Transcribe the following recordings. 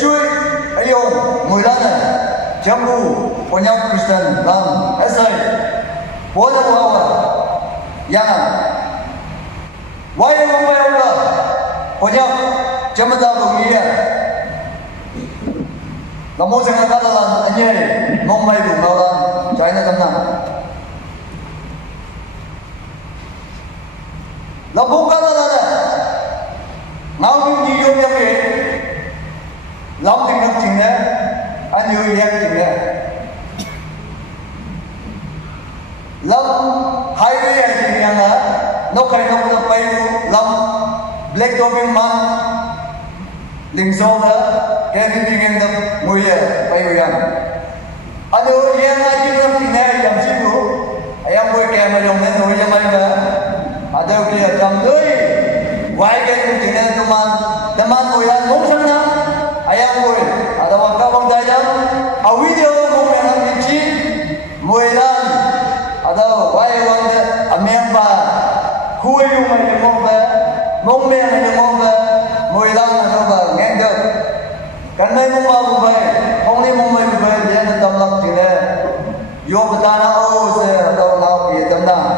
chui ayong mulana jambu ponyak Kristen lam esai bola bawa yang wai mumbai ola ponyak jamada bungia namun jangan katakan anyai mumbai bungalan China tenang Lambung kata ada, ngau ni yom yang ke, lam tinggal tinggal, anju yang tinggal, lam highway yang tinggal lah, nok payu, lam black topping man, lingsong lah, kaya tinggal dah muya payu yang, anju yang lagi yang tinggal yang situ, ayam boy kaya macam ni, muya macam ada ukia jam doi, wajib kita teman boyan mungkin ayam boy, ada waktu bang dayam, video mungkin yang kecil, boyan, ada wajib waktu amemba, kue rumah yang mungkin yang boyan ada bang ngendek, karena mungkin dia tetap lak tidak, yo betana atau nak dia tenang.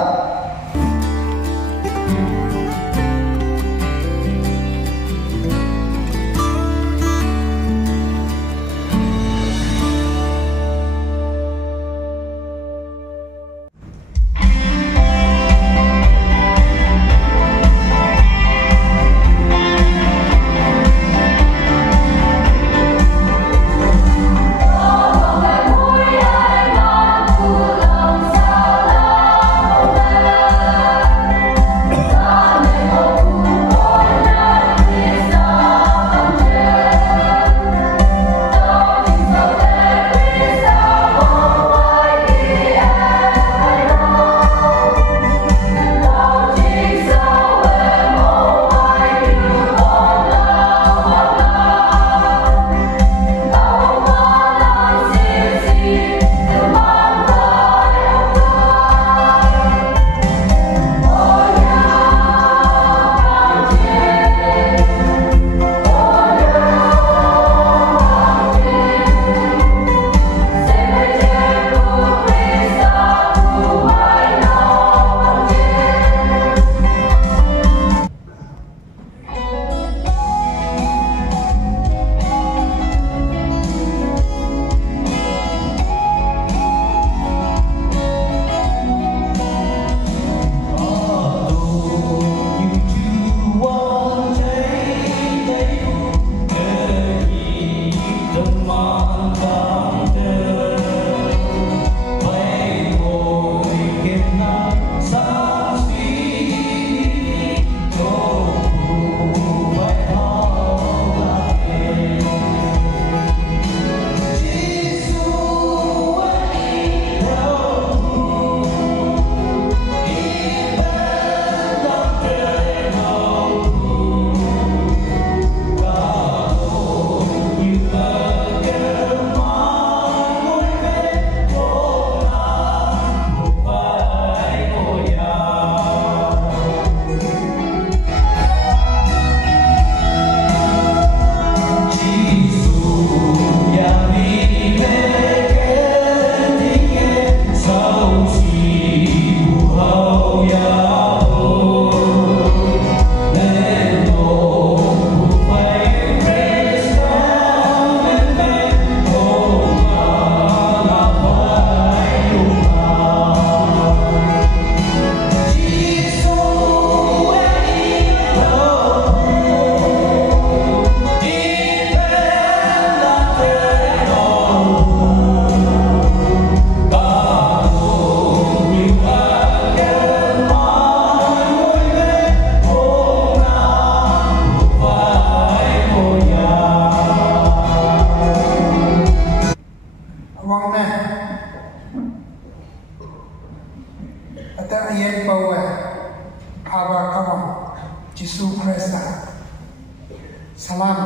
Salam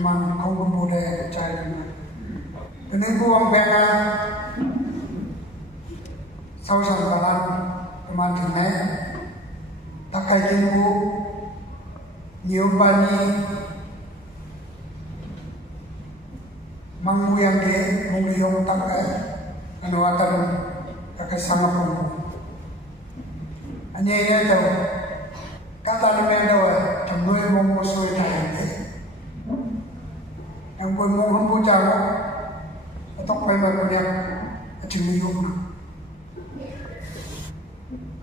iman kau bude cari ini buang beka sausan balan teman kene takai kimbu niu bani yung tak ano atan kakasama ko. Anya daw kata naman daw tamboy mong musuy tayo. Ang buong mong hambuja mo atok pa yung mga at yung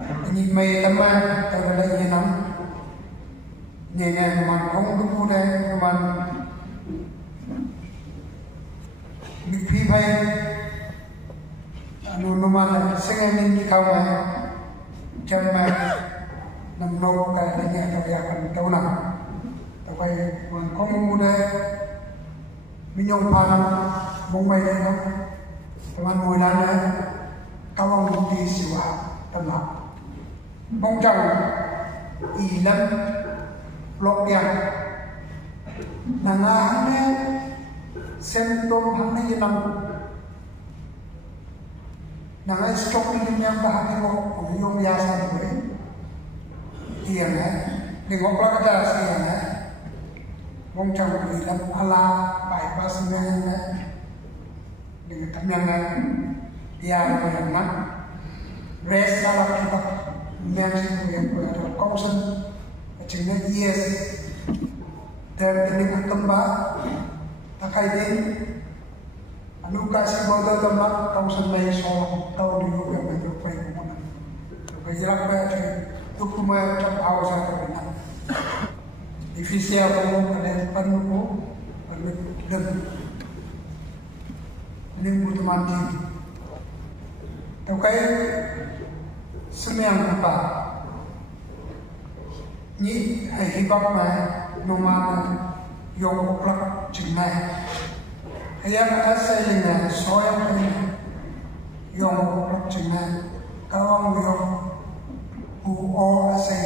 ini may teman tagal lagi nam niya man kong dupo dahil man bigpibay ano naman senganin di kaway jamay namno ka niya kayakan daw na tapay man kong muda minyong panang bungay na teman mula na kawang bukti siwa teman mong chồng ilam lok yang nangahane sentom hane yanam nangai stok ni yang bahane mo yung yasa ni iya na ningok la ka siya na mong chồng ilam ala bypass na dengan tamyan na iya ko yan na rest ala kita Nanti yang berada kausan, macamnya yes, dan dengan tempat, tak kaya anu kasih bodoh tempat kausan lagi soal tahu dulu yang berjuang kemana. Berjalan baik, tu cuma cap awal saya benar. Divisi apa pun ada penuh, dan ini butuh mati. Tak kaya semyang apa ni hibab mai nomad yang plak jenai yang asalnya soal ini yang plak jenai kawang yang asal